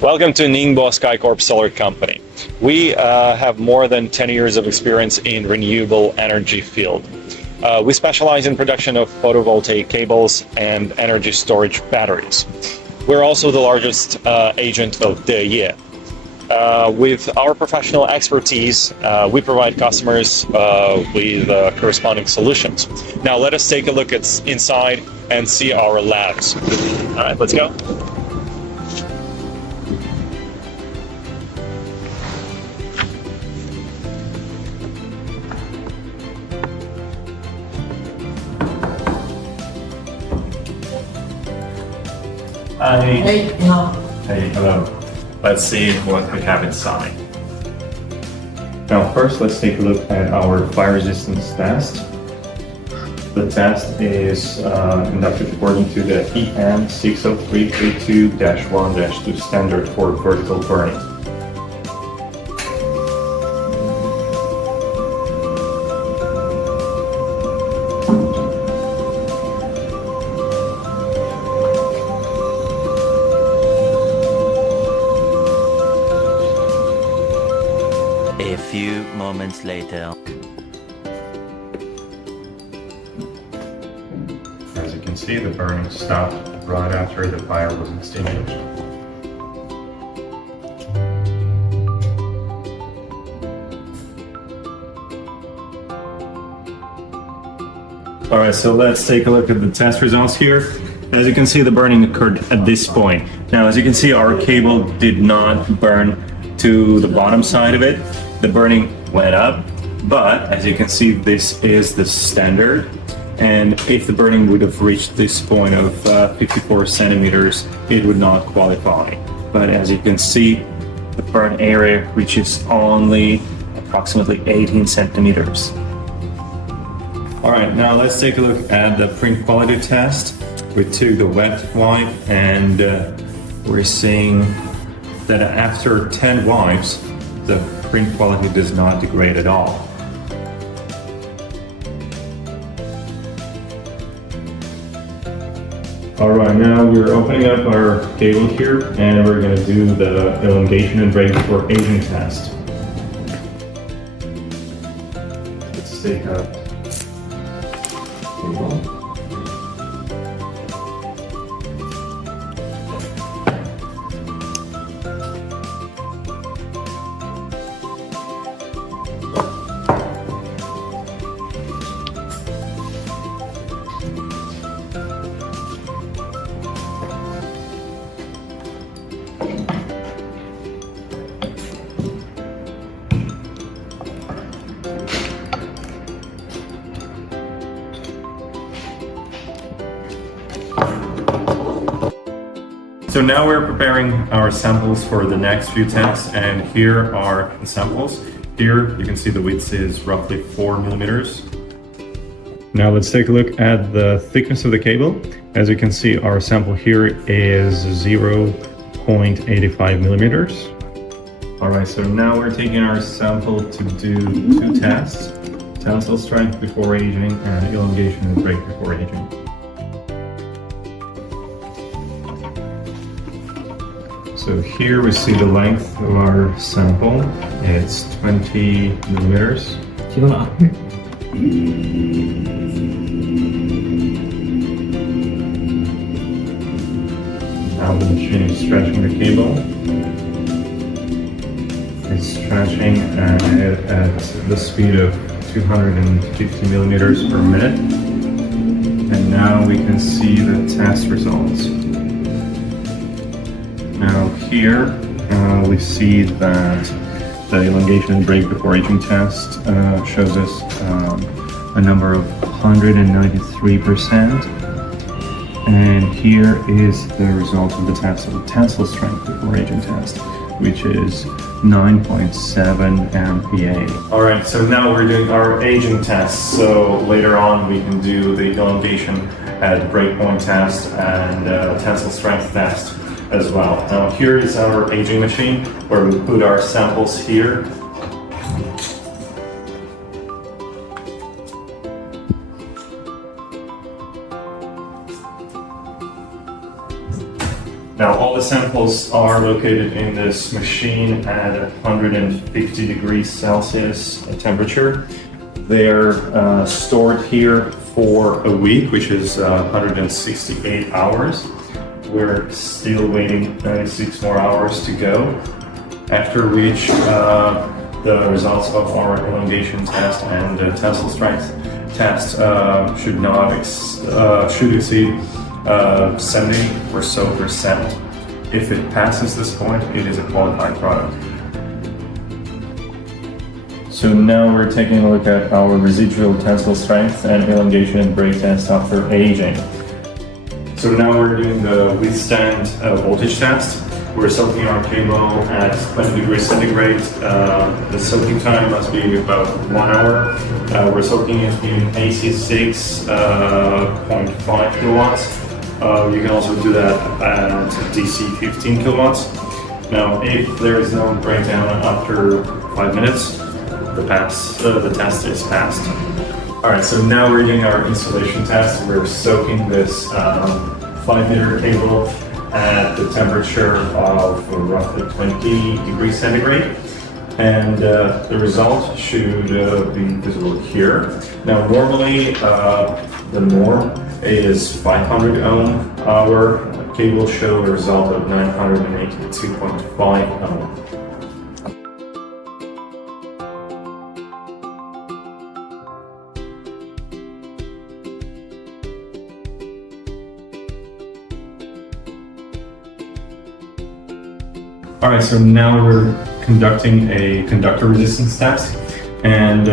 Welcome to Ningbo SkyCorp Solar Company. We have more than 10 years of experience in renewable energy field. We specialize in production of photovoltaic cables and energy storage batteries. We're also the largest agent of DE. With our professional expertise, we provide customers with corresponding solutions. Now let us take a look inside and see our labs. All right, let's go. Hi. Hey, Hey, hello. Let's see what we have inside. Now first, let's take a look at our fire resistance test. The test is conducted according to the EN 60332-1-2 standard for vertical burning. A few moments later. As you can see, the burning stopped right after the fire was extinguished. Alright, so let's take a look at the test results here. As you can see, the burning occurred at this point. Now, as you can see, our cable did not burn to the bottom side of it. The burning went up, but as you can see, this is the standard. And if the burning would have reached this point of 54 centimeters, it would not qualify. But as you can see, the burn area reaches only approximately 18 centimeters. All right, now let's take a look at the print quality test. We took the wet wipe and we're seeing that after 10 wipes, the print quality does not degrade at all. All right, now we're opening up our cable here and we're going to do the elongation and break before aging test. Let's take a cable. So now we're preparing our samples for the next few tests, and here are the samples. Here you can see the width is roughly 4 millimeters. Now let's take a look at the thickness of the cable. As you can see, our sample here is 0.85 millimeters. All right, so now we're taking our sample to do 2 tests: tensile strength before aging and elongation and break before aging. So here we see the length of our sample. It's 20 millimeters. Now the machine is stretching the cable. It's stretching at the speed of 250 millimeters per minute. And now we can see the test results. Now here we see that the elongation and break before aging test shows us a number of 193%. And here is the result of the test of the tensile strength before aging test, which is 9.7 MPa. All right, so now we're doing our aging test. So later on we can do the elongation at breakpoint test and tensile strength test as well. Now here is our aging machine where we put our samples here. Now all the samples are located in this machine at 150 degrees Celsius temperature. They're stored here for a week, which is 168 hours. We're still waiting 96 more hours to go, after which the results of our elongation test and tensile strength test should exceed 70 or so percent. If it passes this point, it is a qualified product. So now we're taking a look at our residual tensile strength and elongation and break test after aging. So now we're doing the withstand voltage test. We're soaking our cable at 20 degrees centigrade. The soaking time must be about 1 hour. We're soaking it in AC 6.5 kilowatts. You can also do that at DC 15 kilowatts. Now, if there is no breakdown after 5 minutes, the test is passed. All right, so now we're doing our installation test. We're soaking this 5-meter cable at the temperature of roughly 20 degrees centigrade. And the result should be visible here. Now, normally the norm is 500 ohm. Our cable showed a result of 982.5 ohm. All right, so now we're conducting a conductor resistance test, and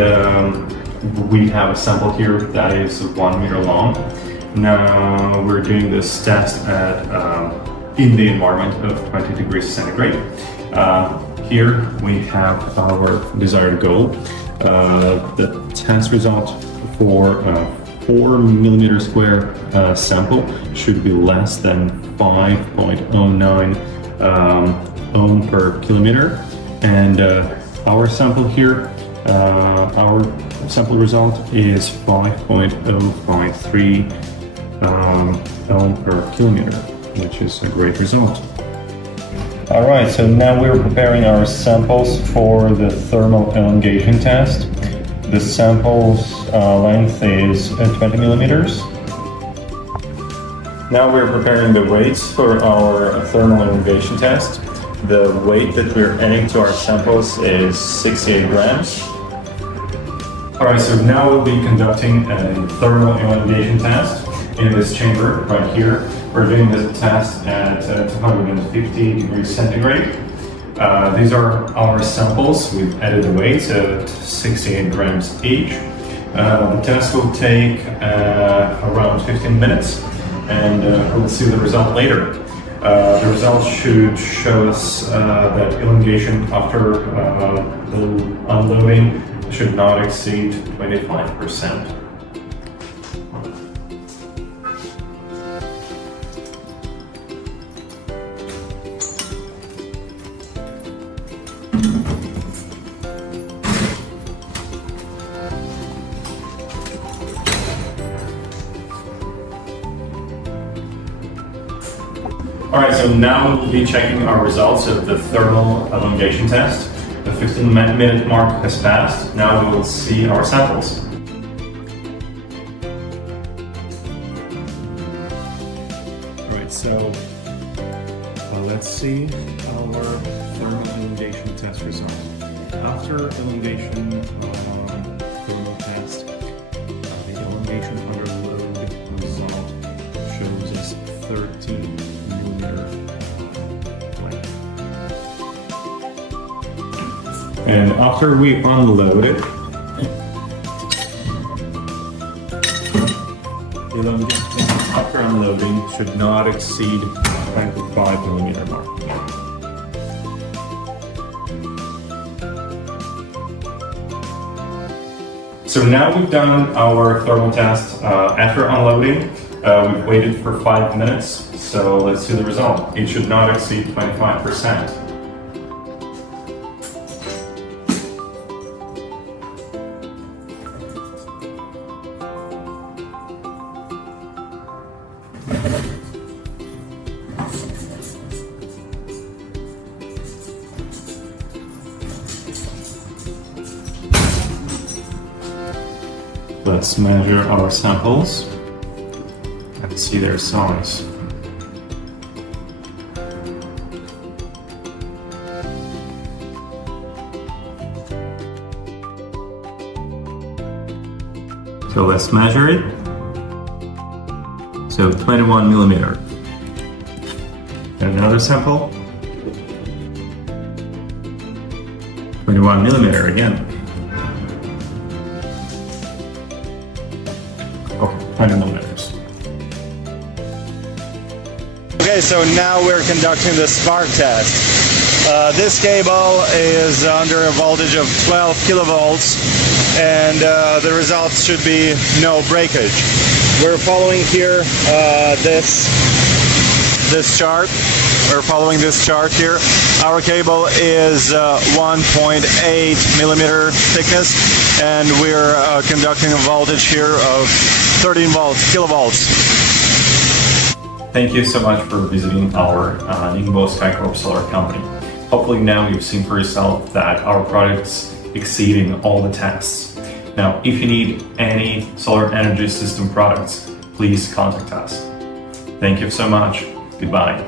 we have a sample here that is 1 meter long. Now we're doing this test at in the environment of 20 degrees centigrade. Here we have our desired goal. The test result for 4 millimeter square sample should be less than 5.09 ohm per kilometer, and our sample here, our sample result is 5.053 ohm per kilometer, which is a great result. All right, so now we're preparing our samples for the thermal elongation test. The sample's length is 20 millimeters. Now we're preparing the weights for our thermal elongation test. The weight that we're adding to our samples is 68 grams. All right, so now we'll be conducting a thermal elongation test in this chamber right here. We're doing this test at 250 degrees centigrade. These are our samples. We've added the weights at 68 grams each. The test will take around 15 minutes, and we'll see the result later. The results should show us that elongation after the unloading should not exceed 25%. All right, so now we'll be checking our results of the thermal elongation test. The 15-minute mark has passed. Now we will see our samples. All right, so let's see our thermal elongation test result. After elongation thermal test, the elongation under load result shows us 13 millimeter length. And after we unload it, elongation after unloading should not exceed 25 millimeter mark. So now we've done our thermal test after unloading. We've waited for 5 minutes, so let's see the result. It should not exceed 25%. let's measure our samples and see their size. So let's measure it. So 21 millimeter. And another sample. 21 millimeter again. Okay, 20 millimeters. Okay, so now we're conducting the spark test. This cable is under a voltage of 12 kilovolts, and the results should be no breakage. We're following here this chart. We're following this chart here. Our cable is 1.8 millimeter thickness, and we're conducting a voltage here of 13 kilovolts. Thank you so much for visiting our Ningbo SkyCorp Solar Company. Hopefully now you've seen for yourself that our product's exceeding all the tests. Now, if you need any solar energy system products, please contact us. Thank you so much. Goodbye.